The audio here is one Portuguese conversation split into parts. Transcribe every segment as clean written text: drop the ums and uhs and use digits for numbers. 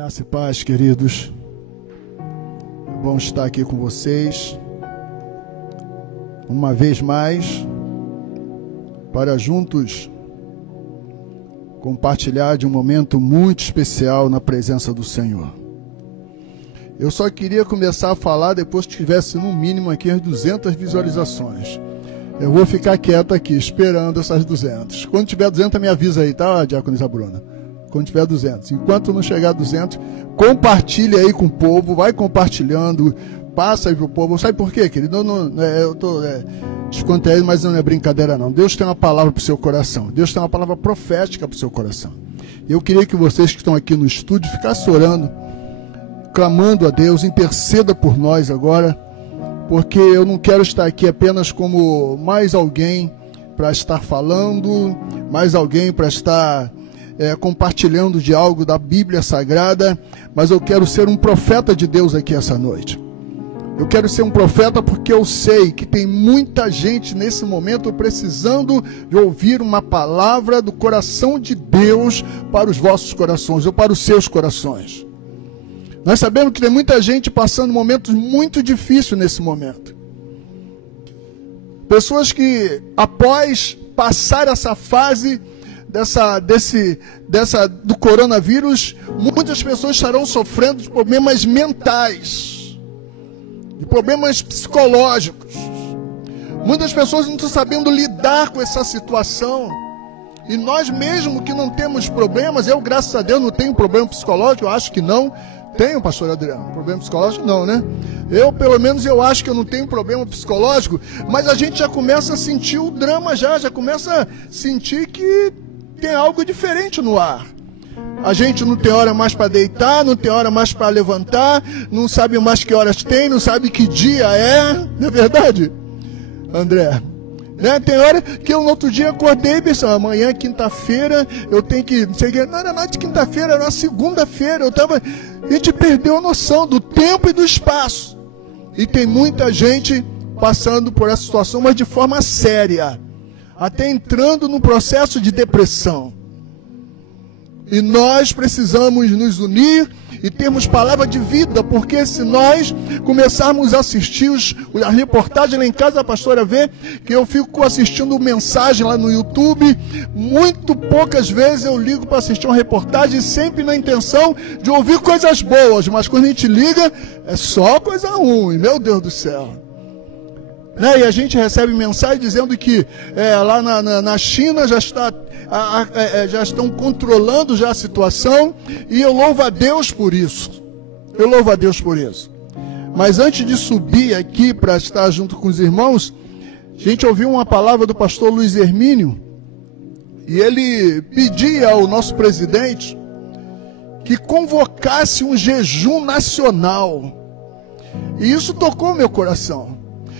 Graça e paz, queridos. É bom estar aqui com vocês uma vez mais para juntos compartilhar de um momento muito especial na presença do Senhor. Eu só queria começar a falar depois que tivesse no mínimo aqui as 200 visualizações. Eu vou ficar quieto aqui esperando essas 200. Quando tiver 200 me avisa aí, tá, diaconisa Bruna? Quando tiver 200. Enquanto não chegar a 200, compartilha aí com o povo, vai compartilhando, passa aí pro povo. Sabe por quê, querido? Eu tô descontraído, mas não é brincadeira não. Deus tem uma palavra pro seu coração. Deus tem uma palavra profética pro seu coração. Eu queria que vocês que estão aqui no estúdio ficassem orando, clamando a Deus, interceda por nós agora, porque eu não quero estar aqui apenas como mais alguém para estar falando, mais alguém para estar compartilhando de algo da Bíblia Sagrada, mas eu quero ser um profeta de Deus aqui essa noite. Eu quero ser um profeta porque eu sei que tem muita gente nesse momento precisando de ouvir uma palavra do coração de Deus para os vossos corações, ou para os seus corações. Nós sabemos que tem muita gente passando momentos muito difíceis nesse momento. Pessoas que, após passar essa fase do coronavírus, muitas pessoas estarão sofrendo de problemas mentais, de problemas psicológicos. Muitas pessoas não estão sabendo lidar com essa situação. E nós mesmo que não temos problemas, eu, graças a Deus, não tenho problema psicológico, eu acho que não. Tenho, pastor Adriano? Problema psicológico? Não, né? Eu, pelo menos, eu acho que eu não tenho problema psicológico, mas a gente já começa a sentir o drama já começa a sentir que tem algo diferente no ar. A gente não tem hora mais para deitar, não tem hora mais para levantar, não sabe mais que horas tem, não sabe que dia é. Não é verdade, André? Né? Tem hora que eu no outro dia acordei e pensei, amanhã, quinta-feira, eu tenho que... Não era nada de quinta-feira, era segunda-feira. A gente perdeu a noção do tempo e do espaço. E tem muita gente passando por essa situação, mas de forma séria. Até entrando num processo de depressão. E nós precisamos nos unir e termos palavra de vida, porque se nós começarmos a assistir a reportagem lá em casa, a pastora vê que eu fico assistindo mensagem lá no YouTube, muito poucas vezes eu ligo para assistir uma reportagem, sempre na intenção de ouvir coisas boas, mas quando a gente liga, é só coisa ruim, meu Deus do céu. E a gente recebe mensagem dizendo que lá na China já estão controlando já a situação, e eu louvo a Deus por isso. Eu louvo a Deus por isso. Mas antes de subir aqui para estar junto com os irmãos, a gente ouviu uma palavra do pastor Luiz Hermínio, e ele pedia ao nosso presidente que convocasse um jejum nacional. E isso tocou meu coração.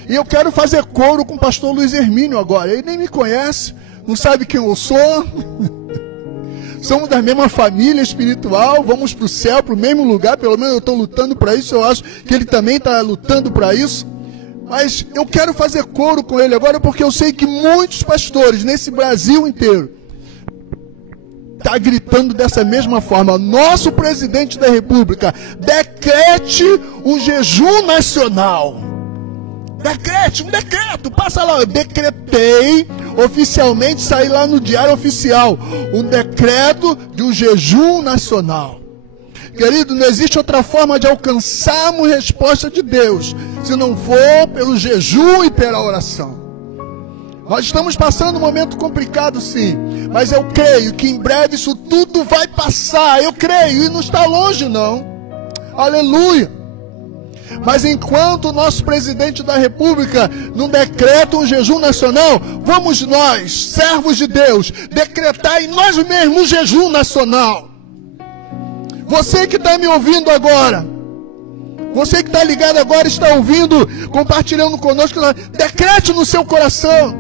E eu quero fazer coro com o pastor Luiz Hermínio agora. Ele nem me conhece, não sabe quem eu sou. Somos da mesma família espiritual, vamos para o céu, para o mesmo lugar. Pelo menos eu estou lutando para isso, eu acho que ele também está lutando para isso. Mas eu quero fazer coro com ele agora, porque eu sei que muitos pastores nesse Brasil inteiro estão gritando dessa mesma forma. Nosso presidente da República, decrete um jejum nacional. Decrete, um decreto, passa lá, eu decretei oficialmente, saí lá no Diário Oficial, um decreto de um jejum nacional. Querido, não existe outra forma de alcançarmos resposta de Deus, se não for pelo jejum e pela oração. Nós estamos passando um momento complicado, sim, mas eu creio que em breve isso tudo vai passar, eu creio, e não está longe não, aleluia. Mas enquanto o nosso presidente da República não decreta um jejum nacional, vamos nós, servos de Deus, decretar em nós mesmos um jejum nacional. Você que está me ouvindo agora, você que está ligado agora, está ouvindo, compartilhando conosco, decrete no seu coração,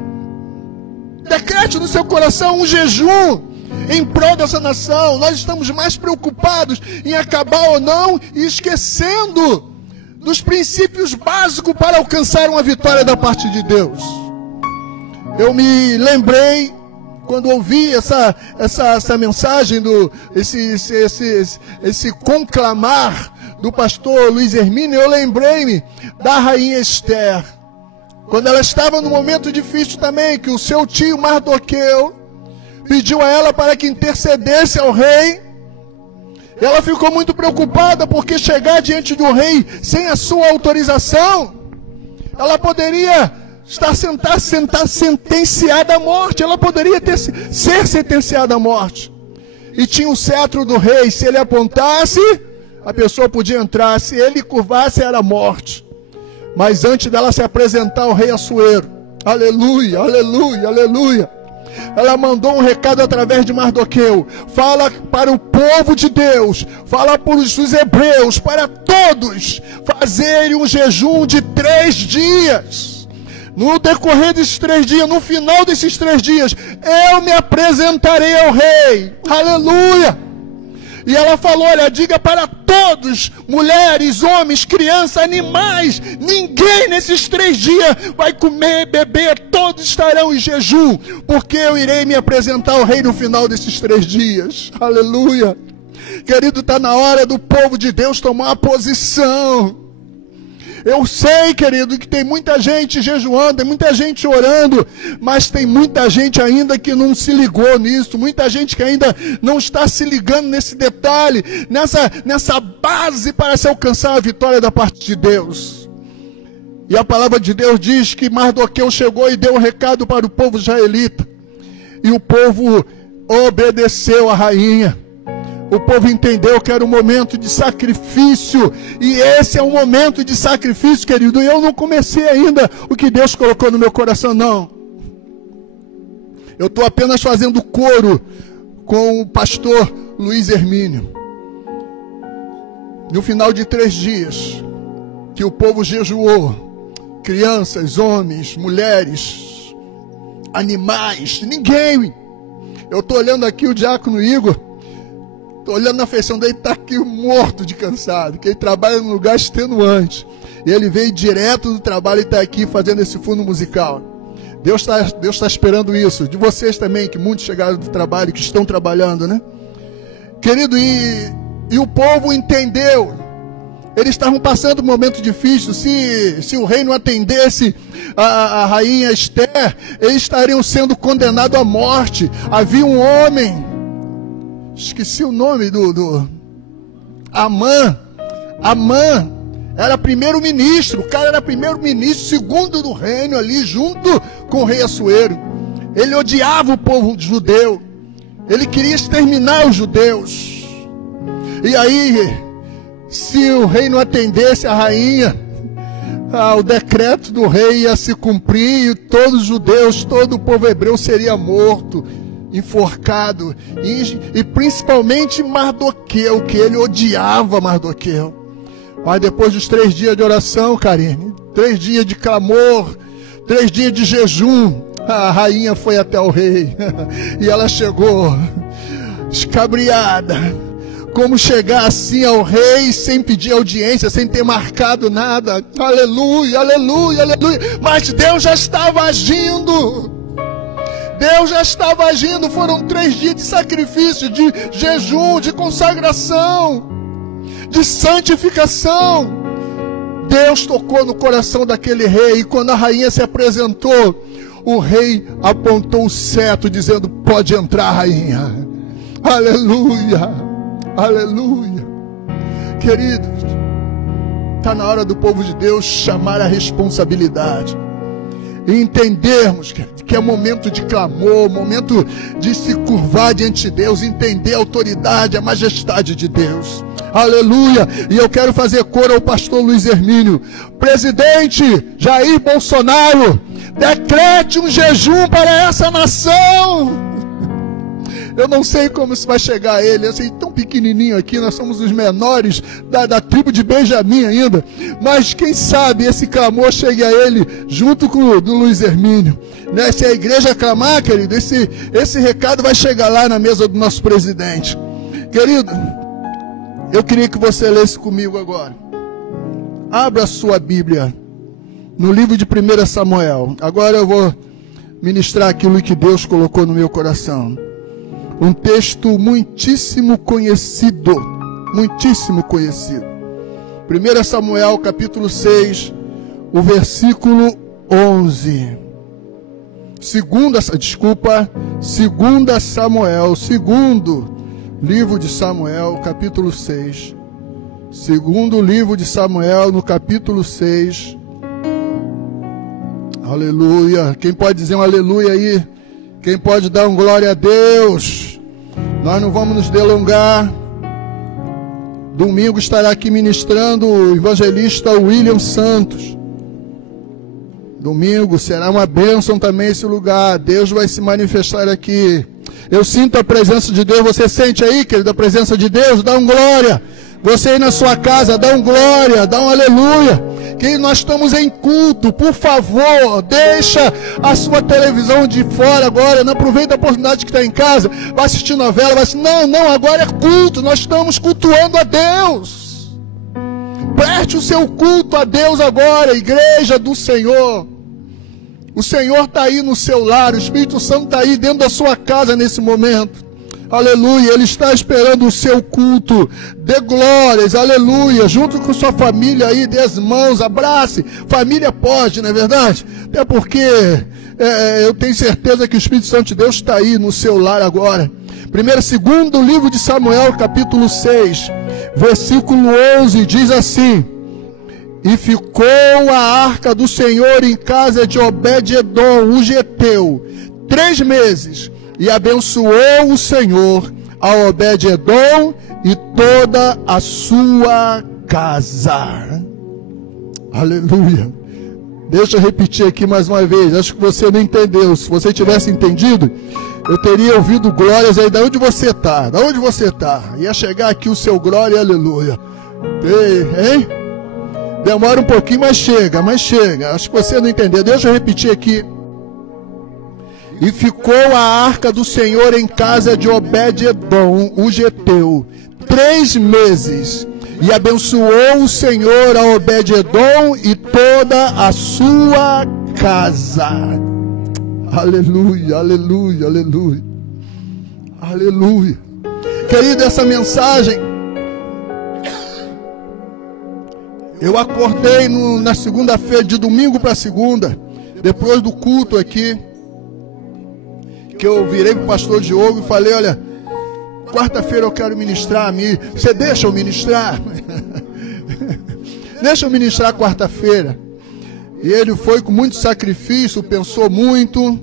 decrete no seu coração um jejum em prol dessa nação. Nós estamos mais preocupados em acabar ou não e esquecendo dos princípios básicos para alcançar uma vitória da parte de Deus. Eu me lembrei quando ouvi essa mensagem, esse conclamar do pastor Luiz Hermínio, eu lembrei-me da rainha Esther. Quando ela estava num momento difícil também, que o seu tio Mardoqueu pediu a ela para que intercedesse ao rei. Ela ficou muito preocupada, porque chegar diante do rei sem a sua autorização, ela poderia estar sentenciada à morte. Ela poderia ser sentenciada à morte. E tinha o cetro do rei. Se ele apontasse, a pessoa podia entrar. Se ele curvasse, era morte. Mas antes dela se apresentar ao rei Assuero, aleluia, aleluia, aleluia, ela mandou um recado através de Mardoqueu. Fala para o povo de Deus, fala para os hebreus, para todos, fazerem um jejum de 3 dias. No decorrer desses 3 dias, no final desses 3 dias, eu me apresentarei ao rei, aleluia. E ela falou, olha, diga para todos, mulheres, homens, crianças, animais, ninguém nesses 3 dias vai comer, beber, todos estarão em jejum, porque eu irei me apresentar ao rei no final desses 3 dias, aleluia. Querido, está na hora do povo de Deus tomar uma posição. Eu sei, querido, que tem muita gente jejuando, tem muita gente orando, mas tem muita gente ainda que não se ligou nisso, muita gente que ainda não está se ligando nesse detalhe, nessa base para se alcançar a vitória da parte de Deus. E a palavra de Deus diz que Mardoqueu chegou e deu um recado para o povo israelita, e o povo obedeceu à rainha. O povo entendeu que era um momento de sacrifício. E esse é um momento de sacrifício, querido. E eu não comecei ainda o que Deus colocou no meu coração, não. Eu estou apenas fazendo coro com o pastor Luiz Hermínio. No final de 3 dias, que o povo jejuou, crianças, homens, mulheres, animais, ninguém. Eu estou olhando aqui o diácono Igor. Estou olhando na feição dele, está aqui morto de cansado, que ele trabalha num lugar extenuante. E ele veio direto do trabalho e está aqui fazendo esse fundo musical. Deus tá esperando isso. De vocês também, que muitos chegaram do trabalho, que estão trabalhando, né? Querido, e o povo entendeu. Eles estavam passando um momento difícil. Se o rei não atendesse a rainha Esther, eles estariam sendo condenados à morte. Havia um homem, esqueci o nome do Amã era primeiro-ministro, o cara era primeiro-ministro, segundo do reino ali, junto com o rei Assuero. Ele odiava o povo judeu, ele queria exterminar os judeus. E aí, se o rei não atendesse a rainha, o decreto do rei ia se cumprir, e todos os judeus, todo o povo hebreu seria morto, enforcado, e principalmente Mardoqueu, que ele odiava Mardoqueu. Mas depois dos 3 dias de oração, Karine, 3 dias de clamor, 3 dias de jejum, a rainha foi até o rei, e ela chegou escabriada. Como chegar assim ao rei sem pedir audiência, sem ter marcado nada? Aleluia, aleluia, aleluia. Mas Deus já estava agindo. Deus já estava agindo. Foram 3 dias de sacrifício, de jejum, de consagração, de santificação. Deus tocou no coração daquele rei. E quando a rainha se apresentou, o rei apontou o cetro, dizendo: pode entrar, rainha. Aleluia, aleluia. Queridos, está na hora do povo de Deus chamar a responsabilidade e entendermos que é momento de clamor, momento de se curvar diante de Deus, entender a autoridade, a majestade de Deus. Aleluia. E eu quero fazer coro ao pastor Luiz Hermínio. Presidente Jair Bolsonaro, decrete um jejum para essa nação. Eu não sei como isso vai chegar a ele, assim, tão pequenininho aqui, nós somos os menores da tribo de Benjamim ainda, mas quem sabe esse clamor chegue a ele junto com o do Luiz Hermínio, né? Se a igreja clamar, querido, esse recado vai chegar lá na mesa do nosso presidente. Querido, eu queria que você lesse comigo agora. Abra a sua Bíblia no livro de 1 Samuel. Agora eu vou ministrar aquilo que Deus colocou no meu coração. Um texto muitíssimo conhecido. Muitíssimo conhecido. 1 Samuel capítulo 6, o versículo 11. 2 Samuel, segundo livro de Samuel, capítulo 6. Segundo livro de Samuel, no capítulo 6. Aleluia. Quem pode dizer um aleluia aí? Quem pode dar um glória a Deus? Nós não vamos nos delongar. Domingo estará aqui ministrando o evangelista William Santos. Domingo será uma bênção também esse lugar. Deus vai se manifestar aqui. Eu sinto a presença de Deus. Você sente aí, querido, a presença de Deus? Dá um glória. Você aí na sua casa, dá um glória, dá um aleluia. Que nós estamos em culto. Por favor, deixa a sua televisão de fora agora. Não aproveita a oportunidade que está em casa. Vai assistir novela, vai assistir. Não, agora é culto. Nós estamos cultuando a Deus. Preste o seu culto a Deus agora, igreja do Senhor. O Senhor está aí no seu lar, o Espírito Santo está aí dentro da sua casa nesse momento. Aleluia, Ele está esperando o seu culto. Dê glórias, aleluia, junto com sua família aí, dê as mãos, abrace. Família pode, não é verdade? Até porque eu tenho certeza que o Espírito Santo de Deus está aí no seu lar agora. Segundo livro de Samuel, capítulo 6, versículo 11, diz assim: E ficou a arca do Senhor em casa de Obed-edom, o geteu, 3 meses, e abençoou o Senhor a Obed-edom e toda a sua casa. Aleluia. Deixa eu repetir aqui mais uma vez, acho que você não entendeu. Se você tivesse entendido, eu teria ouvido glórias aí. Da onde você está? Da onde você está? Ia chegar aqui o seu glória e aleluia. Ei, hein? Demora um pouquinho, mas chega. Acho que você não entendeu. Deixa eu repetir aqui. E ficou a arca do Senhor em casa de Obed-edom, o geteu, 3 meses. E abençoou o Senhor a Obed-edom e toda a sua casa. Aleluia, aleluia, aleluia. Aleluia. Querido, essa mensagem, eu acordei na segunda-feira, de domingo para segunda, depois do culto aqui, que eu virei para o pastor Diogo e falei: olha, quarta-feira eu quero ministrar a mim. Você deixa eu ministrar? Deixa eu ministrar quarta-feira. E ele foi com muito sacrifício, pensou muito,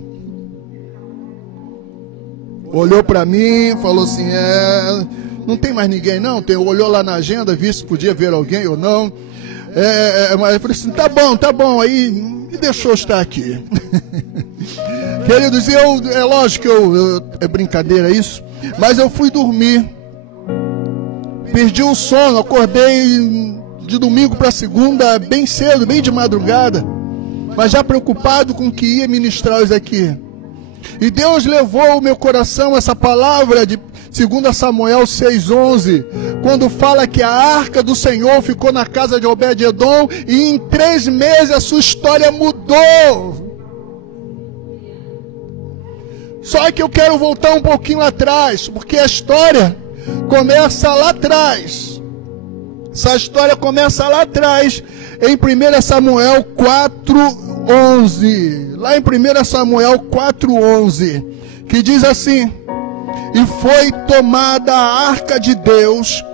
olhou para mim, falou assim: não tem mais ninguém não? Olhou lá na agenda, viu se podia ver alguém ou não. Mas eu falei assim: tá bom, aí me deixou estar aqui. Queridos, é lógico que é brincadeira isso, mas eu fui dormir, perdi o sono, acordei de domingo para segunda, bem cedo, bem de madrugada, mas já preocupado com o que ia ministrar hoje aqui. E Deus levou ao meu coração essa palavra de 2 Samuel 6,11, quando fala que a arca do Senhor ficou na casa de Obed-edom e em 3 meses a sua história mudou. Só que eu quero voltar um pouquinho atrás, porque a história começa lá atrás. Essa história começa lá atrás, em 1 Samuel 4,11. Lá em 1 Samuel 4,11, que diz assim: E foi tomada a arca de Deus,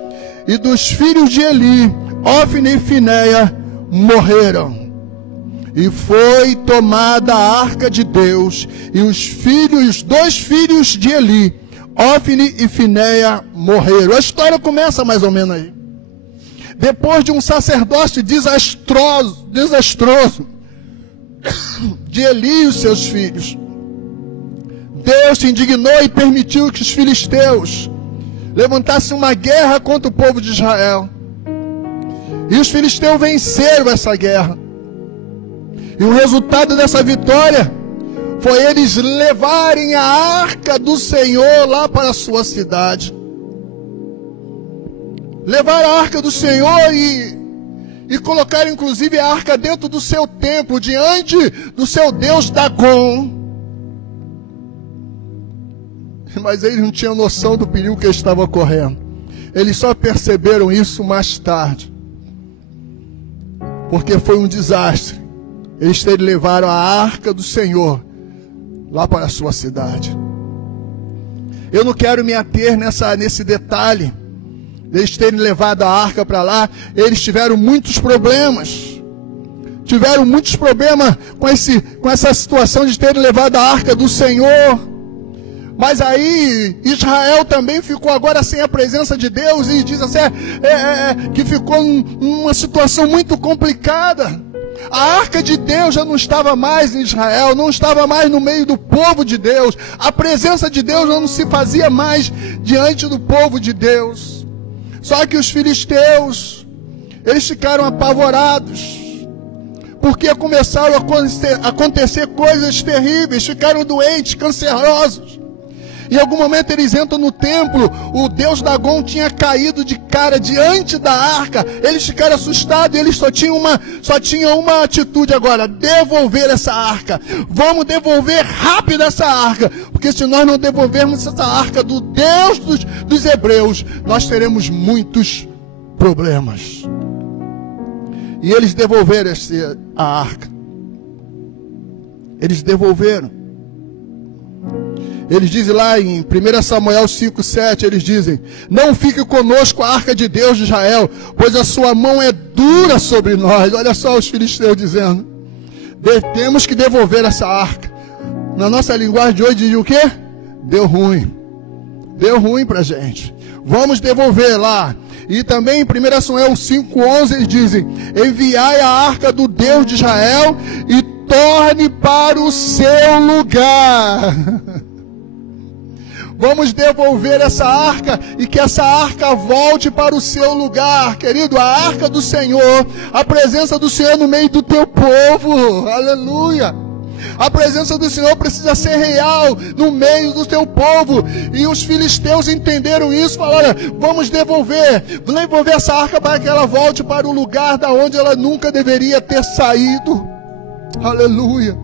e dos filhos de Eli, Ofni e Finéia, morreram. E foi tomada a arca de Deus, e os 2 filhos de Eli, Ofni e Finéia, morreram. A história começa mais ou menos aí. Depois de um sacerdócio desastroso de Eli e os seus filhos, Deus se indignou e permitiu que os filisteus levantassem uma guerra contra o povo de Israel. E os filisteus venceram essa guerra. E o resultado dessa vitória foi eles levarem a arca do Senhor lá para a sua cidade. Levar a arca do Senhor e colocar inclusive a arca dentro do seu templo, diante do seu Deus Dagon. Mas eles não tinham noção do perigo que estava correndo. Eles só perceberam isso mais tarde. Porque foi um desastre. Eles levaram a arca do Senhor lá para a sua cidade. Eu não quero me ater nesse detalhe. Eles terem levado a arca para lá, eles tiveram muitos problemas. Tiveram muitos problemas com essa situação de terem levado a arca do Senhor. Mas aí Israel também ficou agora sem a presença de Deus, e diz assim, que ficou numa situação muito complicada. A arca de Deus já não estava mais em Israel, não estava mais no meio do povo de Deus. A presença de Deus já não se fazia mais diante do povo de Deus. Só que os filisteus, eles ficaram apavorados, porque começaram a acontecer coisas terríveis, ficaram doentes, cancerosos. Em algum momento eles entram no templo, o deus Dagon tinha caído de cara diante da arca. Eles ficaram assustados e eles só tinham uma atitude agora: devolver essa arca. Vamos devolver rápido essa arca, porque se nós não devolvermos essa arca do Deus dos hebreus, nós teremos muitos problemas. E eles devolveram a arca. Eles devolveram. Eles dizem lá em 1 Samuel 5:7, eles dizem: não fique conosco a arca de Deus de Israel, pois a sua mão é dura sobre nós. Olha só os filisteus dizendo: temos que devolver essa arca. Na nossa linguagem de hoje diz o quê? Deu ruim. Deu ruim pra gente. Vamos devolver lá. E também em 1 Samuel 5:11 eles dizem: enviai a arca do Deus de Israel e torne para o seu lugar. Vamos devolver essa arca e que essa arca volte para o seu lugar, querido. A arca do Senhor, a presença do Senhor no meio do teu povo, aleluia. A presença do Senhor precisa ser real no meio do teu povo. E os filisteus entenderam isso, falaram: vamos devolver essa arca para que ela volte para o lugar da onde ela nunca deveria ter saído, aleluia.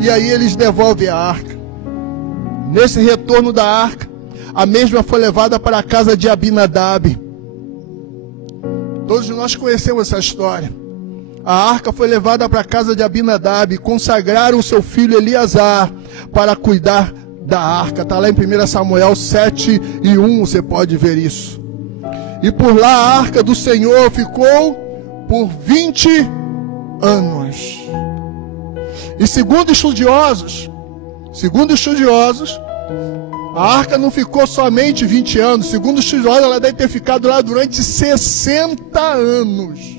E aí eles devolvem a arca. Nesse retorno da arca, a mesma foi levada para a casa de Abinadab. Todos nós conhecemos essa história. A arca foi levada para a casa de Abinadab e consagraram o seu filho Eleazar para cuidar da arca. Está lá em 1 Samuel 7:1, você pode ver isso. E por lá a arca do Senhor ficou por 20 anos. E segundo estudiosos, a arca não ficou somente 20 anos. Segundo os estudiosos, ela deve ter ficado lá durante 60 anos.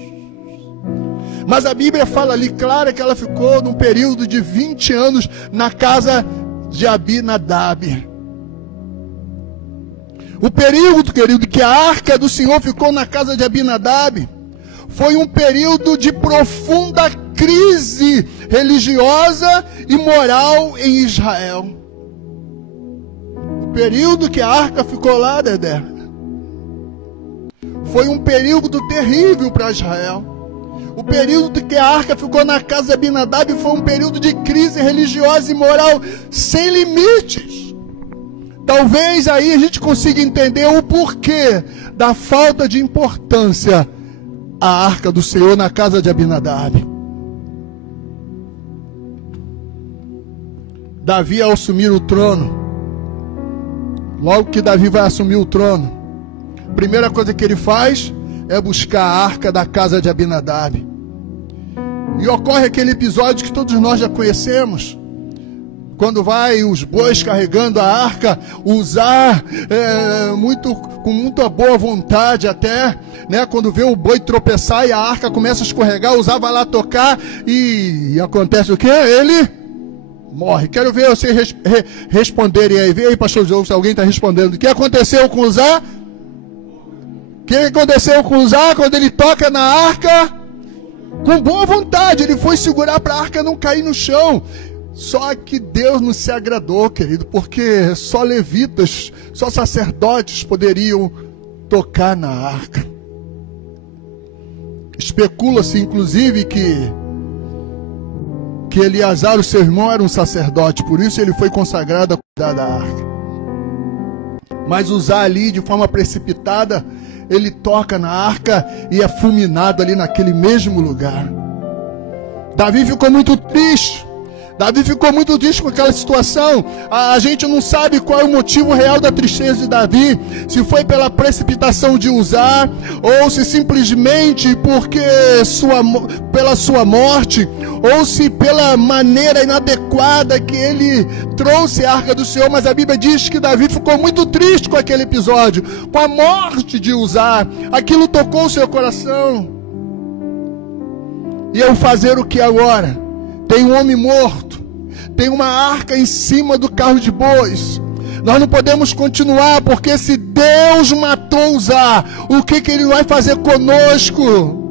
Mas a Bíblia fala ali, claro, que ela ficou num período de 20 anos na casa de Abinadab. O período, querido, que a arca do Senhor ficou na casa de Abinadab foi um período de profunda crise religiosa e moral em Israel. O período que a arca ficou lá, Dedé, foi um período terrível para Israel. O período que a arca ficou na casa de Abinadab foi um período de crise religiosa e moral sem limites. Talvez aí a gente consiga entender o porquê da falta de importância a arca do Senhor na casa de Abinadab. Davi, ao assumir o trono, logo que Davi vai assumir o trono, a primeira coisa que ele faz é buscar a arca da casa de Abinadab. E ocorre aquele episódio que todos nós já conhecemos, quando vai os bois carregando a arca, Uzá, com muita boa vontade até, né? Quando vê o boi tropeçar e a arca começa a escorregar, Uzá vai lá tocar e acontece o quê? Ele morre. Quero ver vocês responderem aí. Vê aí, pastor João, se alguém está respondendo. O que aconteceu com Uzá? O que aconteceu com Uzá quando ele toca na arca? Com boa vontade, ele foi segurar para a arca não cair no chão. Só que Deus não se agradou, querido, porque só levitas, só sacerdotes poderiam tocar na arca. Especula-se, inclusive, que que Eleazar, o seu irmão, era um sacerdote, por isso ele foi consagrado a cuidar da arca. Mas Uzá ali, de forma precipitada, ele toca na arca e é fulminado ali naquele mesmo lugar. Davi ficou muito triste. Davi ficou muito triste com aquela situação. A gente não sabe qual é o motivo real da tristeza de Davi. Se foi pela precipitação de Uzá, ou se simplesmente porque pela sua morte, ou se pela maneira inadequada que ele trouxe a arca do Senhor. Mas a Bíblia diz que Davi ficou muito triste com aquele episódio, com a morte de Uzá. Aquilo tocou o seu coração. E eu fazer o que agora? Tem um homem morto, tem uma arca em cima do carro de bois. Nós não podemos continuar, porque se Deus matou Uzá, o que ele vai fazer conosco?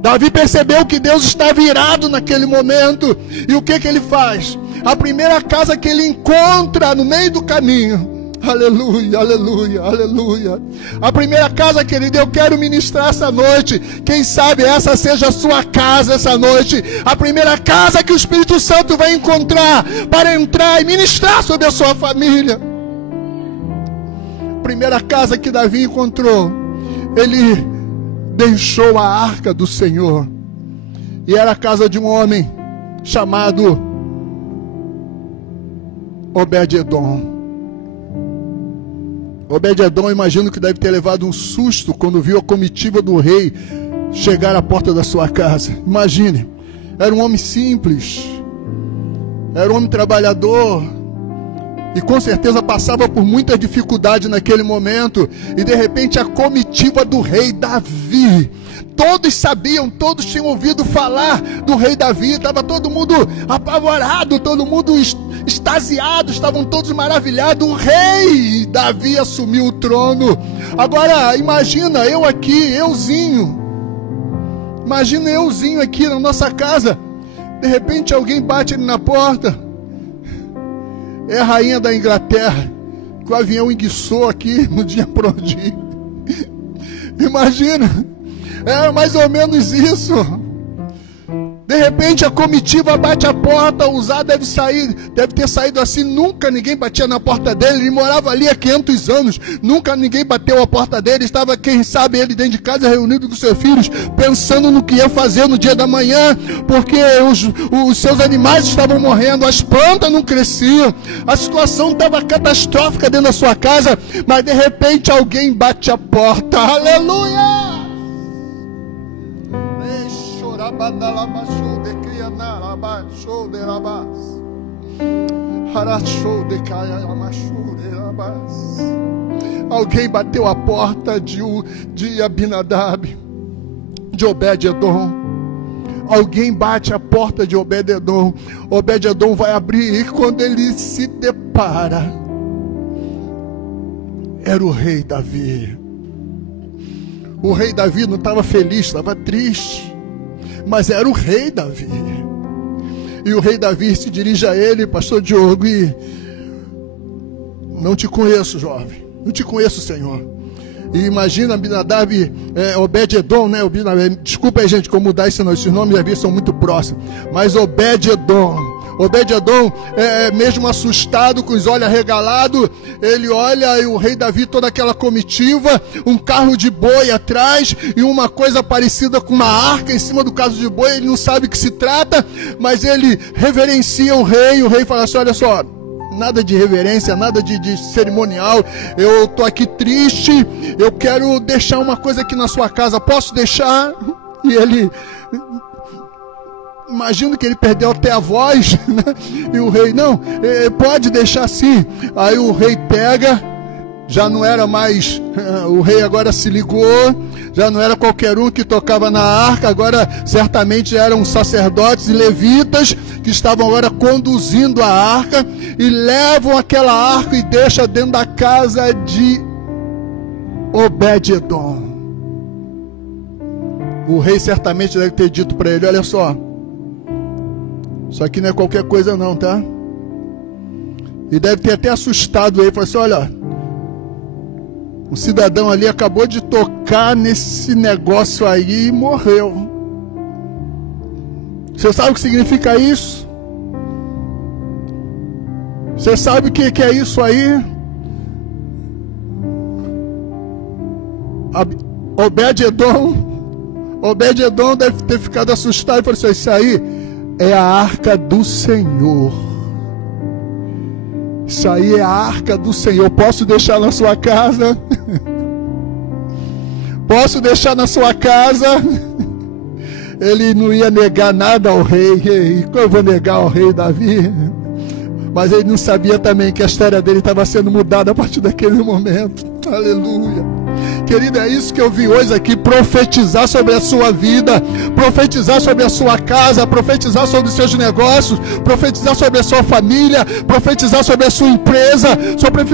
Davi percebeu que Deus estava irado naquele momento. E o que ele faz? A primeira casa que ele encontra no meio do caminho, aleluia, aleluia, aleluia, a primeira casa, querido, eu quero ministrar essa noite. Quem sabe essa seja a sua casa essa noite. A primeira casa que o Espírito Santo vai encontrar para entrar e ministrar sobre a sua família. A primeira casa que Davi encontrou, ele deixou a arca do Senhor. E era a casa de um homem chamado Obed-edom. Obed-edom, imagino que deve ter levado um susto quando viu a comitiva do rei chegar à porta da sua casa. Imagine, era um homem simples, era um homem trabalhador, e com certeza passava por muita dificuldade naquele momento. E de repente a comitiva do rei Davi, todos sabiam, todos tinham ouvido falar do rei Davi, estava todo mundo apavorado, todo mundo extasiado, estavam todos maravilhados. O rei Davi assumiu o trono. Agora imagina eu aqui, imagina euzinho aqui na nossa casa. De repente alguém bate ali na porta. É a rainha da Inglaterra, que o avião enguiçou aqui no dia prodígio. Imagina, é mais ou menos isso. De repente a comitiva bate a porta. Uzá deve ter saído assim. Nunca ninguém batia na porta dele. Ele morava ali há 500 anos. Nunca ninguém bateu a porta dele. Estava, quem sabe, ele dentro de casa reunido com seus filhos, pensando no que ia fazer no dia da manhã, porque os seus animais estavam morrendo, as plantas não cresciam, a situação estava catastrófica dentro da sua casa. Mas de repente alguém bate a porta. Aleluia! Alguém bateu a porta de Abinadab, de Obed-edom. Alguém bate a porta de Obed-edom. Obed-edom vai abrir, e quando ele se depara, era o rei Davi. O rei Davi não estava feliz, estava triste, mas era o rei Davi. E o rei Davi se dirige a ele, pastor Diogo, e: não te conheço, jovem, não te conheço, Senhor. E imagina Abinadab, Obed-edom, né? Desculpa aí, gente, como mudar esse nome, esses nomes às vezes são muito próximos, mas Obed-edom, mesmo assustado, com os olhos arregalados, ele olha, e o rei Davi, toda aquela comitiva, um carro de boi atrás, e uma coisa parecida com uma arca em cima do carro de boi. Ele não sabe o que se trata, mas ele reverencia o rei fala assim: olha só, nada de reverência, nada de cerimonial, eu estou aqui triste, eu quero deixar uma coisa aqui na sua casa, posso deixar? E ele... imagino que ele perdeu até a voz, né? E o rei: não, pode deixar sim. Aí o rei pega, já não era mais, o rei agora se ligou, já não era qualquer um que tocava na arca, agora certamente eram sacerdotes e levitas que estavam agora conduzindo a arca, e levam aquela arca e deixam dentro da casa de Obed-edom. O rei certamente deve ter dito para ele: olha só, isso aqui não é qualquer coisa não, tá? E deve ter até assustado ele. Falou assim: olha, um cidadão ali acabou de tocar nesse negócio aí e morreu. Você sabe o que significa isso? Você sabe o que é isso aí? Obed-edom deve ter ficado assustado e falou assim: isso aí é a arca do Senhor. Isso aí é a arca do Senhor. Posso deixar na sua casa? Posso deixar na sua casa? Ele não ia negar nada ao rei. Eu vou negar ao rei Davi? Mas ele não sabia também que a história dele estava sendo mudada a partir daquele momento. Aleluia. Querido, é isso que eu vim hoje aqui, profetizar sobre a sua vida, profetizar sobre a sua casa, profetizar sobre os seus negócios, profetizar sobre a sua família, profetizar sobre a sua empresa,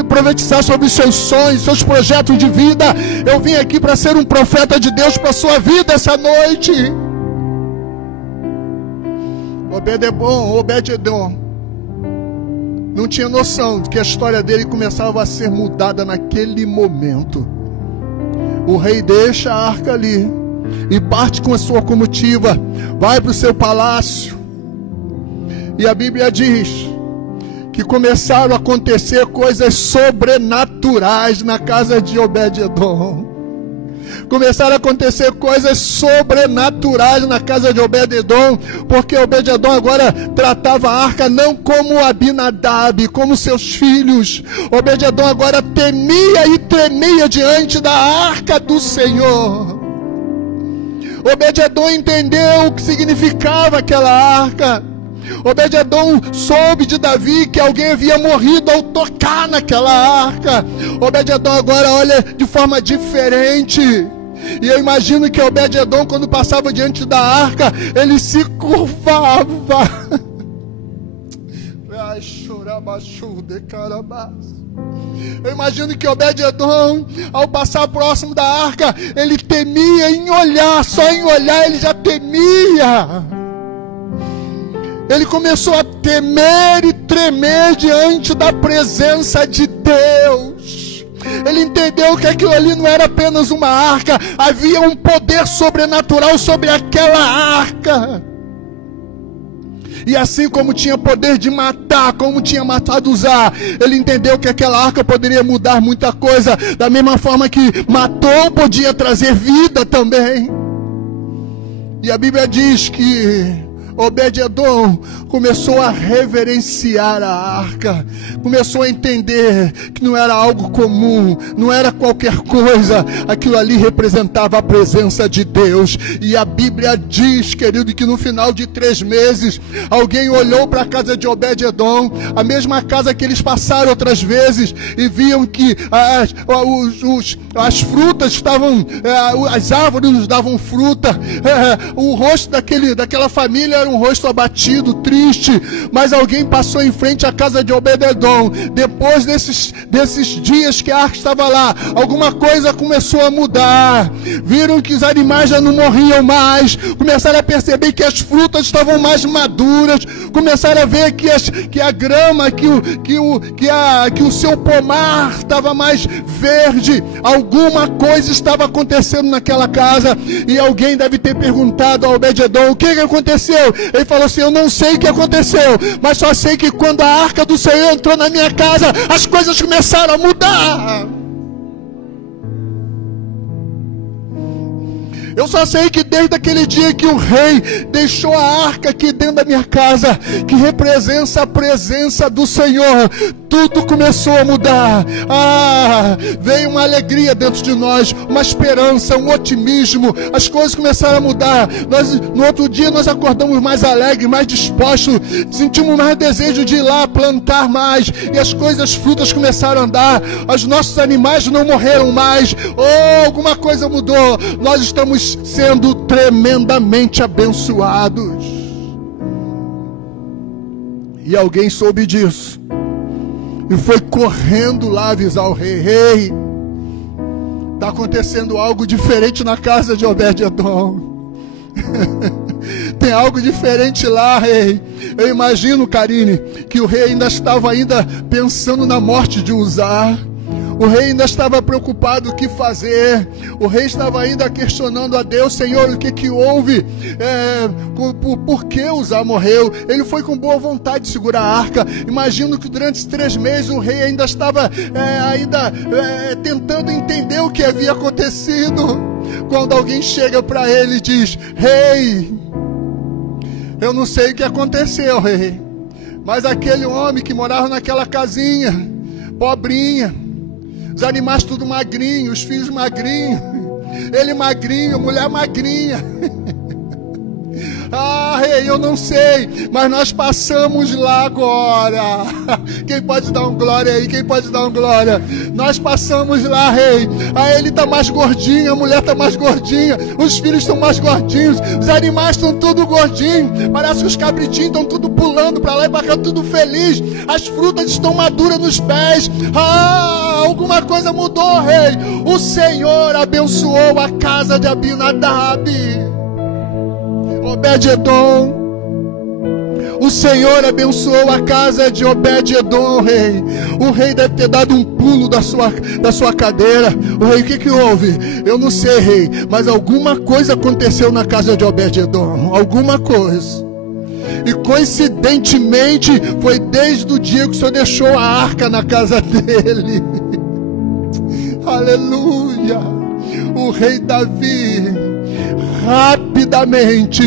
profetizar sobre os seus sonhos, seus projetos de vida. Eu vim aqui para ser um profeta de Deus para a sua vida essa noite. Obed-edom não tinha noção de que a história dele começava a ser mudada naquele momento. O rei deixa a arca ali e parte com a sua comitiva, vai para o seu palácio. E a Bíblia diz que começaram a acontecer coisas sobrenaturais na casa de Obed-edom. Começaram a acontecer coisas sobrenaturais na casa de Obed-edom, porque Obed-edom agora tratava a arca não como Abinadab, como seus filhos. Obed-edom agora temia e tremia diante da arca do Senhor. Obed-edom entendeu o que significava aquela arca. Obed-edom soube de Davi que alguém havia morrido ao tocar naquela arca. Obed-edom agora olha de forma diferente. E eu imagino que Obed-edom, quando passava diante da arca, ele se curvava. Eu imagino que Obed-edom, ao passar próximo da arca, ele temia em olhar, só em olhar ele já temia. Ele começou a temer e tremer diante da presença de Deus. Ele entendeu que aquilo ali não era apenas uma arca, havia um poder sobrenatural sobre aquela arca. E assim como tinha poder de matar, como tinha matado Uzá, ele entendeu que aquela arca poderia mudar muita coisa. Da mesma forma que matou, podia trazer vida também. E a Bíblia diz que Obed-edom começou a reverenciar a arca, começou a entender que não era algo comum, não era qualquer coisa, aquilo ali representava a presença de Deus. E a Bíblia diz, querido, que no final de 3 meses, alguém olhou para a casa de Obed-edom, a mesma casa que eles passaram outras vezes, e viam que as frutas estavam, as árvores nos davam fruta, o rosto daquela família era um rosto abatido, triste, mas alguém passou em frente à casa de Obed-edom. Depois desses dias que a arca estava lá, alguma coisa começou a mudar. Viram que os animais já não morriam mais, começaram a perceber que as frutas estavam mais maduras, começaram a ver que a grama, que o seu pomar estava mais verde. Alguma coisa estava acontecendo naquela casa, e alguém deve ter perguntado a Obed-edom: o que aconteceu? Ele falou assim: eu não sei o que aconteceu, mas só sei que quando a arca do Senhor entrou na minha casa, as coisas começaram a mudar. Eu só sei que desde aquele dia que o rei deixou a arca aqui dentro da minha casa, que representa a presença do Senhor, tudo começou a mudar. Veio uma alegria dentro de nós, uma esperança, um otimismo. As coisas começaram a mudar. No outro dia nós acordamos mais alegres, mais dispostos, sentimos mais desejo de ir lá plantar mais, e as frutas começaram a andar. Os nossos animais não morreram mais. Alguma coisa mudou. Nós estamos sendo tremendamente abençoados. E alguém soube disso e foi correndo lá avisar o rei: rei, está acontecendo algo diferente na casa de Obed-edom. Tem algo diferente lá, rei. Eu imagino, Karine, que o rei ainda estava pensando na morte de Uzá. O rei ainda estava preocupado o que fazer. O rei estava ainda questionando a Deus: Senhor, o que houve? Por que Uzá morreu? Ele foi com boa vontade de segurar a arca. Imagino que durante esses 3 meses o rei ainda estava tentando entender o que havia acontecido. Quando alguém chega para ele e diz: Rei, eu não sei o que aconteceu, rei, mas aquele homem que morava naquela casinha, pobrinha, os animais tudo magrinho, os filhos magrinhos, ele magrinho, mulher magrinha. Ah, rei, eu não sei, mas nós passamos lá agora. Quem pode dar um glória aí? Quem pode dar um glória? Nós passamos lá, rei. Ah, ele está mais gordinho, a mulher está mais gordinha, os filhos estão mais gordinhos, os animais estão tudo gordinhos. Parece que os cabritinhos estão tudo pulando para lá e para cá, tudo feliz. As frutas estão maduras nos pés. Ah, alguma coisa mudou, rei. O Senhor abençoou a casa de Abinadab. Obed-edom, o Senhor abençoou a casa de Obed-edom, rei. O rei deve ter dado um pulo da sua cadeira. O rei, o que houve? Eu não sei, rei, mas alguma coisa aconteceu na casa de Obed-edom, alguma coisa. E coincidentemente foi desde o dia que o Senhor deixou a arca na casa dele. Aleluia. O rei Davi rapidamente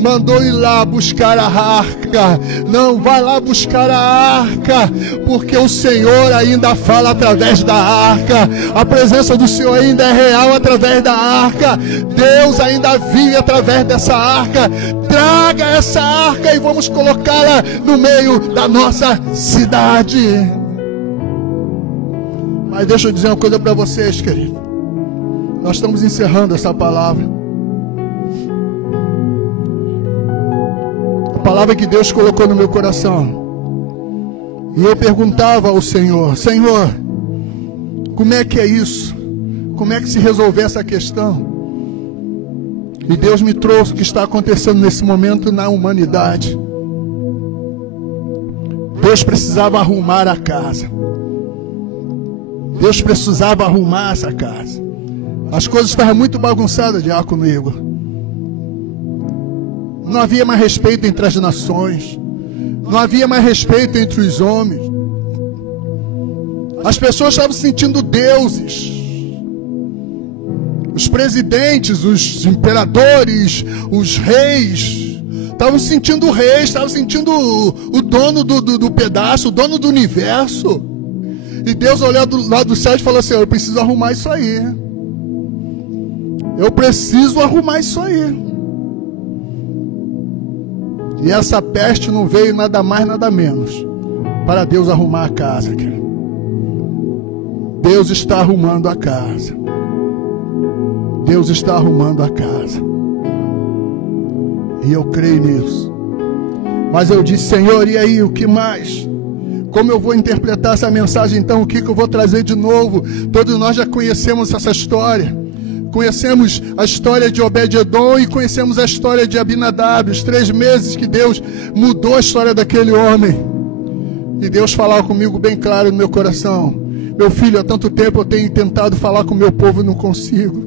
mandou ir lá buscar a arca. Não, vai lá buscar a arca, porque o Senhor ainda fala através da arca. A presença do Senhor ainda é real através da arca. Deus ainda vive através dessa arca. Traga essa arca e vamos colocá-la no meio da nossa cidade. Mas deixa eu dizer uma coisa para vocês, querido. Nós estamos encerrando essa palavra. A palavra que Deus colocou no meu coração. E eu perguntava ao Senhor: Senhor, como é que é isso? Como é que se resolver essa questão? E Deus me trouxe o que está acontecendo nesse momento na humanidade. Deus precisava arrumar a casa. Deus precisava arrumar essa casa. As coisas estavam muito bagunçadas, diácono Igor. Não havia mais respeito entre as nações. Não havia mais respeito entre os homens. As pessoas estavam se sentindo deuses. Os presidentes, os imperadores, os reis estavam sentindo reis, estavam sentindo o dono do pedaço, o dono do universo. E Deus olhou do lado do céu e falou assim: eu preciso arrumar isso aí. Eu preciso arrumar isso aí. E essa peste não veio nada mais, nada menos para Deus arrumar a casa, querido. Deus está arrumando a casa. Deus está arrumando a casa. E eu creio nisso. Mas eu disse: Senhor, e aí, o que mais? Como eu vou interpretar essa mensagem então? O que eu vou trazer de novo? Todos nós já conhecemos essa história. Conhecemos a história de Obed-edom e conhecemos a história de Abinadab. Os 3 meses que Deus mudou a história daquele homem. E Deus falava comigo bem claro no meu coração: meu filho, há tanto tempo eu tenho tentado falar com o meu povo e não consigo.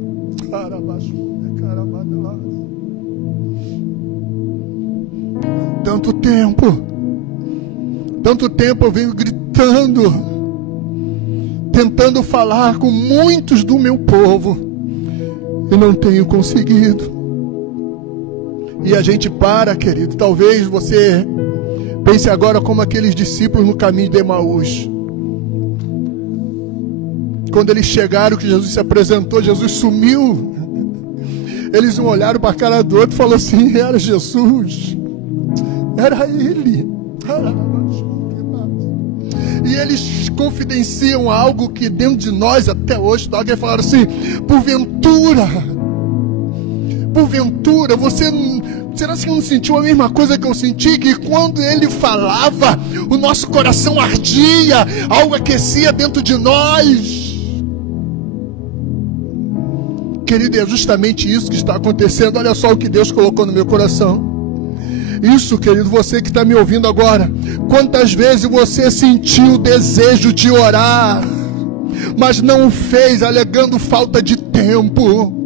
Tanto tempo eu venho gritando, tentando falar com muitos do meu povo e não tenho conseguido. E a gente para, querido. Talvez você pense agora como aqueles discípulos no caminho de Emaús. Quando eles chegaram, que Jesus se apresentou, Jesus sumiu. Eles um olharam para a cara do outro e falaram assim: era Jesus, era Ele. E eles confidenciam algo que dentro de nós até hoje, alguém falaram assim: porventura, você será que não sentiu a mesma coisa que eu senti? Que quando ele falava, o nosso coração ardia, algo aquecia dentro de nós. Querido, é justamente isso que está acontecendo. Olha só o que Deus colocou no meu coração. Isso, querido, você que está me ouvindo agora, quantas vezes você sentiu o desejo de orar? mas não o fez, alegando falta de tempo.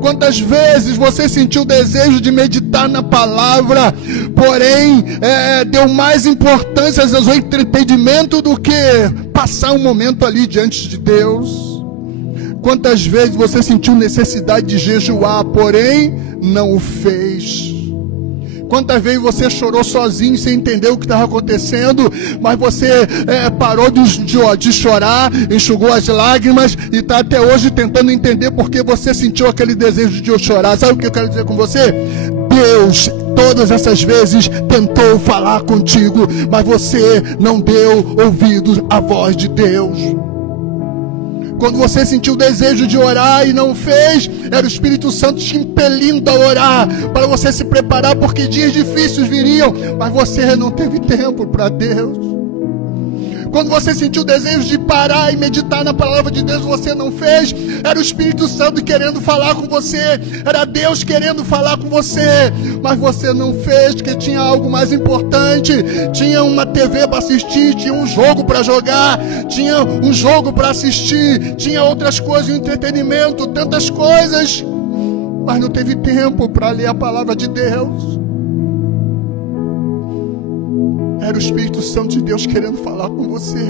Quantas vezes você sentiu o desejo de meditar na palavra, porém deu mais importância ao seu entretenimento do que passar um momento ali diante de Deus? Quantas vezes você sentiu necessidade de jejuar, porém não o fez? Quantas vezes você chorou sozinho sem entender o que estava acontecendo, mas você parou de chorar, enxugou as lágrimas e está até hoje tentando entender porque você sentiu aquele desejo de chorar? Sabe o que eu quero dizer com você? Deus, todas essas vezes, tentou falar contigo, mas você não deu ouvidos à voz de Deus. Quando você sentiu o desejo de orar e não fez, era o Espírito Santo te impelindo a orar, para você se preparar, porque dias difíceis viriam, mas você não teve tempo para Deus. Quando você sentiu o desejo de parar e meditar na palavra de Deus, você não fez, era o Espírito Santo querendo falar com você, era Deus querendo falar com você, mas você não fez, porque tinha algo mais importante, tinha uma TV para assistir, tinha um jogo para jogar, tinha um jogo para assistir, tinha outras coisas, entretenimento, tantas coisas, mas não teve tempo para ler a palavra de Deus. Era o Espírito Santo de Deus querendo falar com você.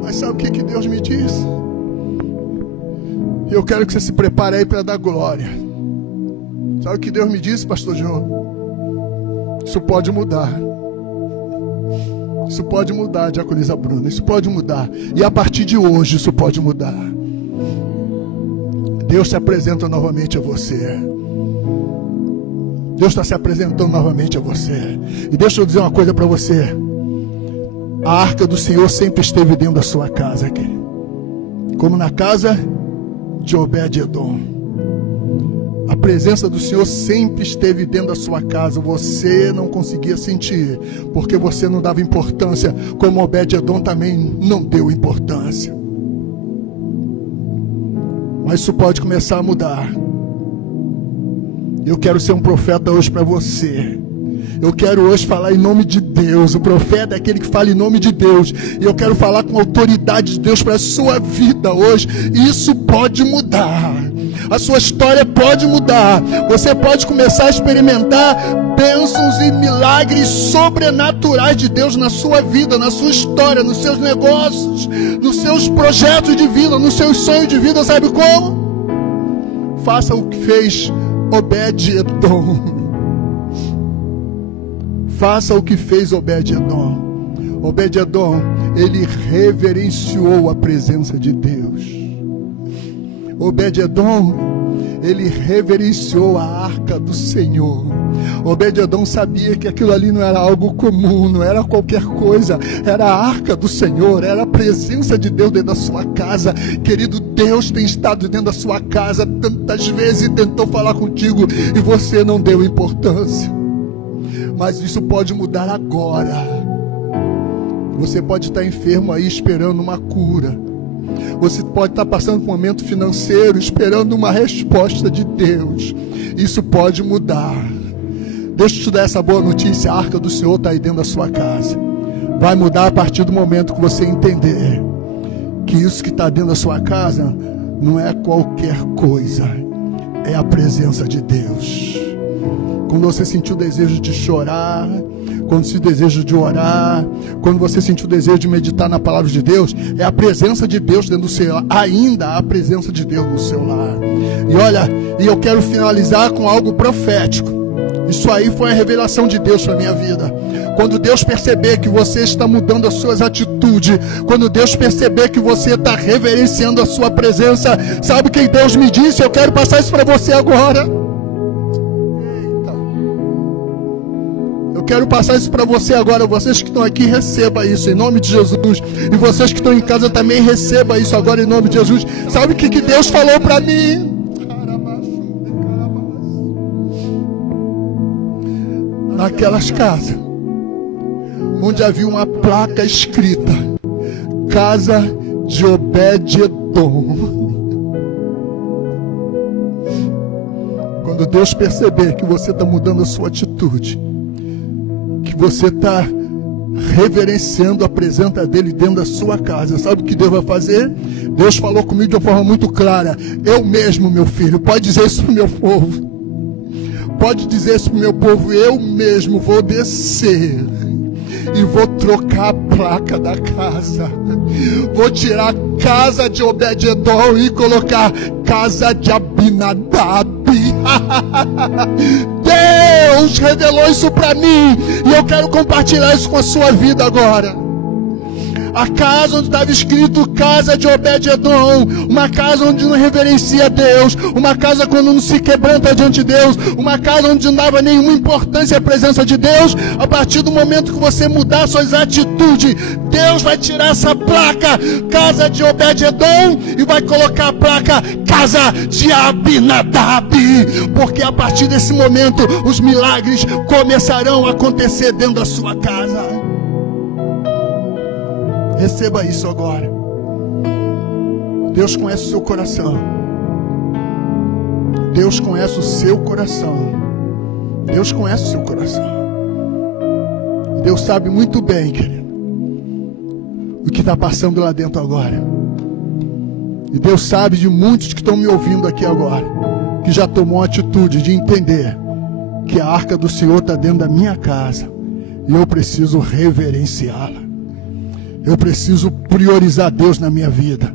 Mas sabe o que Deus me disse? Eu quero que você se prepare aí para dar glória. Sabe o que Deus me disse, pastor João? Isso pode mudar. Isso pode mudar, diaconisa Bruna. Isso pode mudar. E a partir de hoje isso pode mudar. Deus se apresenta novamente a você. Deus está se apresentando novamente a você. E deixa eu dizer uma coisa para você. A arca do Senhor sempre esteve dentro da sua casa, querido. Como na casa de Obed-Edom. A presença do Senhor sempre esteve dentro da sua casa. Você não conseguia sentir, porque você não dava importância, como Obed-Edom também não deu importância. Mas isso pode começar a mudar. Eu quero ser um profeta hoje para você. Eu quero hoje falar em nome de Deus. O profeta é aquele que fala em nome de Deus. E eu quero falar com a autoridade de Deus para a sua vida hoje. Isso pode mudar. A sua história pode mudar. Você pode começar a experimentar bênçãos e milagres sobrenaturais de Deus na sua vida, na sua história, nos seus negócios, nos seus projetos de vida, nos seus sonhos de vida. Sabe como? Faça o que fez Obed-Edom. Faça o que fez Obed-Edom. Obed-Edom, ele reverenciou a presença de Deus. Obed-Edom, ele reverenciou a arca do Senhor. Obed-Edom sabia que aquilo ali não era algo comum, não era qualquer coisa, era a arca do Senhor, era a presença de Deus dentro da sua casa. Querido, Deus tem estado dentro da sua casa tantas vezes e tentou falar contigo e você não deu importância. Mas isso pode mudar agora. Você pode estar enfermo aí esperando uma cura. Você pode estar passando por um momento financeiro esperando uma resposta de Deus. Isso pode mudar. Deixa eu te dar essa boa notícia. A arca do Senhor está aí dentro da sua casa. Vai mudar a partir do momento que você entender que isso que está dentro da sua casa não é qualquer coisa, é a presença de Deus. Quando você sentiu o desejo de chorar, quando sentiu o desejo de orar, quando você sentiu o desejo de meditar na palavra de Deus, é a presença de Deus dentro do seu lar. Ainda há a presença de Deus no seu lar. E olha, e eu quero finalizar com algo profético. Isso aí foi a revelação de Deus para a minha vida. Quando Deus perceber que você está mudando as suas atitudes, quando Deus perceber que você está reverenciando a sua presença, sabe o que Deus me disse? Eu quero passar isso para você agora. Eita. Eu quero passar isso para você agora. Vocês que estão aqui, receba isso em nome de Jesus. E vocês que estão em casa também, receba isso agora em nome de Jesus. Sabe o que Deus falou para mim? Naquelas casas onde havia uma placa escrita Casa de Obed-Edom. Quando Deus perceber que você está mudando a sua atitude, que você está reverenciando a presença dele dentro da sua casa. Sabe o que Deus vai fazer? Deus falou comigo de uma forma muito clara: eu mesmo, meu filho, pode dizer isso para o meu povo, pode dizer isso para o meu povo, eu mesmo vou descer e vou trocar a placa da casa, vou tirar a casa de Obed-edom e colocar casa de Abinadab. Deus revelou isso para mim e eu quero compartilhar isso com a sua vida agora. A casa onde estava escrito casa de Obed-edom, uma casa onde não reverencia Deus, uma casa quando não se quebranta diante de Deus, uma casa onde não dava nenhuma importância à presença de Deus. A partir do momento que você mudar suas atitudes, Deus vai tirar essa placa casa de Obed-edom e vai colocar a placa casa de Abinadab, porque a partir desse momento os milagres começarão a acontecer dentro da sua casa. Receba isso agora. Deus conhece o seu coração. Deus conhece o seu coração. Deus conhece o seu coração. Deus sabe muito bem, querido, o que está passando lá dentro agora. E Deus sabe de muitos que estão me ouvindo aqui agora, que já tomou a atitude de entender que a arca do Senhor está dentro da minha casa e eu preciso reverenciá-la. Eu preciso priorizar Deus na minha vida.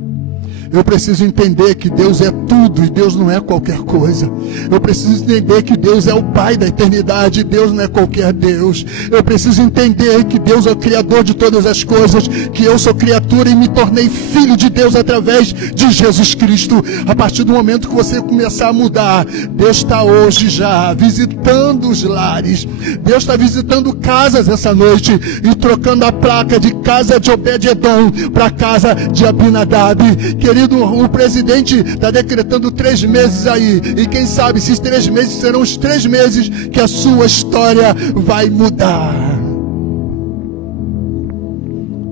Eu preciso entender que Deus é tudo e Deus não é qualquer coisa. Eu preciso entender que Deus é o Pai da eternidade e Deus não é qualquer Deus. Eu preciso entender que Deus é o Criador de todas as coisas, que eu sou criatura e me tornei filho de Deus através de Jesus Cristo. A partir do momento que você começar a mudar, Deus está hoje já visitando os lares. Deus está visitando casas essa noite e trocando a placa de casa de Obed-edom para casa de Abinadab. Querido, o presidente está decretando 3 meses aí, e quem sabe esses 3 meses serão os 3 meses que a sua história vai mudar.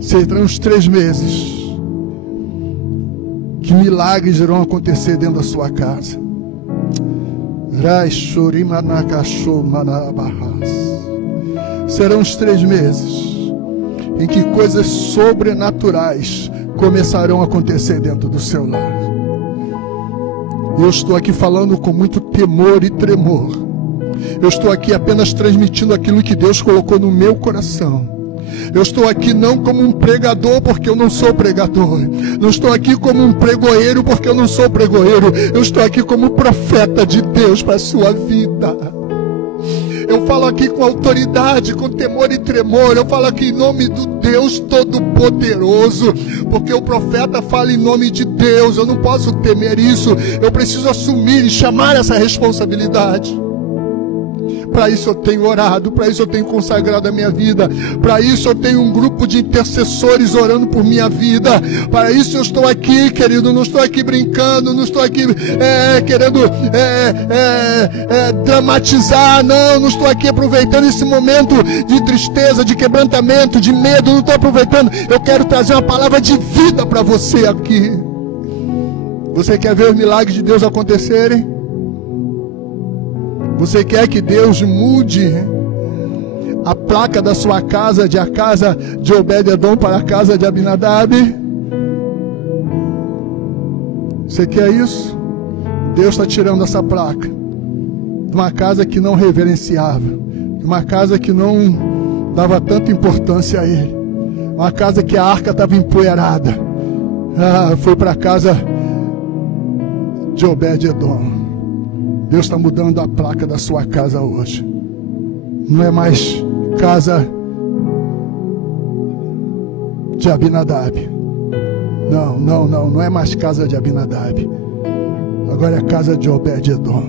Serão os 3 meses que milagres irão acontecer dentro da sua casa. Serão os 3 meses em que coisas sobrenaturais começarão a acontecer dentro do seu lar. Eu estou aqui falando com muito temor e tremor. Eu estou aqui apenas transmitindo aquilo que Deus colocou no meu coração. Eu estou aqui não como um pregador, porque eu não sou pregador. Não estou aqui como um pregoeiro, porque eu não sou pregoeiro. Eu estou aqui como profeta de Deus para a sua vida. Eu falo aqui com autoridade, com temor e tremor. Eu falo aqui em nome do Deus Todo-Poderoso, porque o profeta fala em nome de Deus. Eu não posso temer isso. Eu preciso assumir e chamar essa responsabilidade. Para isso eu tenho orado, para isso eu tenho consagrado a minha vida, para isso eu tenho um grupo de intercessores orando por minha vida, para isso eu estou aqui, querido, não estou aqui brincando, não estou aqui querendo dramatizar, não estou aqui aproveitando esse momento de tristeza, de quebrantamento, de medo, não estou aproveitando. Eu quero trazer uma palavra de vida para você aqui. Você quer ver os milagres de Deus acontecerem? Você quer que Deus mude a placa da sua casa, de a casa de Obed-edom para a casa de Abinadab? Você quer isso? Deus está tirando essa placa de uma casa que não reverenciava, de uma casa que não dava tanta importância a Ele, uma casa que a arca estava empoeirada. Foi para a casa de Obed-edom. Deus está mudando a placa da sua casa hoje. Não é mais casa de Abinadab. Não é mais casa de Abinadab. Agora é casa de Obed-edom.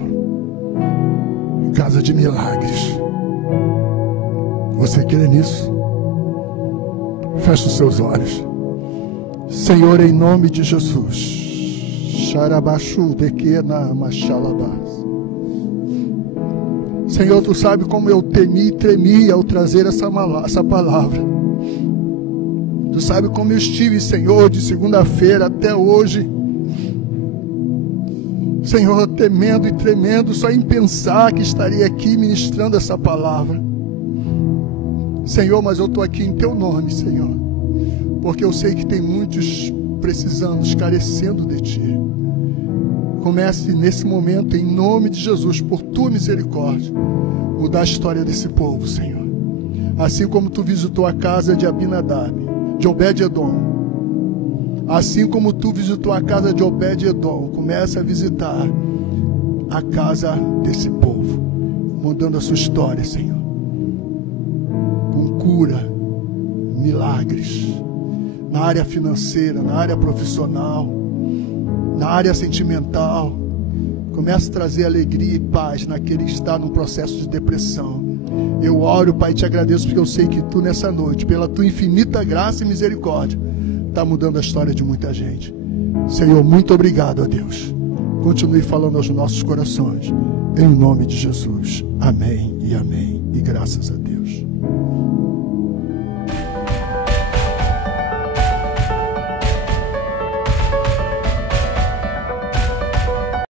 Casa de milagres. Você crê nisso? Feche os seus olhos. Senhor, em nome de Jesus. Xarabaxu pequena machalabás. Senhor, Tu sabe como eu temi e tremi ao trazer essa palavra. Tu sabe como eu estive, Senhor, de segunda-feira até hoje. Senhor, temendo e tremendo só em pensar que estaria aqui ministrando essa palavra. Senhor, mas eu estou aqui em Teu nome, Senhor, porque eu sei que tem muitos precisando, carecendo de Ti. Comece nesse momento, em nome de Jesus, por Tua misericórdia, mudar a história desse povo, Senhor. Assim como Tu visitou a casa de Abinadab, de Obed-edom, assim como Tu visitou a casa de Obed-edom, comece a visitar a casa desse povo, mudando a sua história, Senhor, com cura, milagres, na área financeira, na área profissional, na área sentimental. Comece a trazer alegria e paz naquele que está num processo de depressão. Eu oro, Pai, e te agradeço, porque eu sei que Tu, nessa noite, pela Tua infinita graça e misericórdia, está mudando a história de muita gente. Senhor, muito obrigado a Deus. Continue falando aos nossos corações, em nome de Jesus. Amém e amém. E graças a Deus.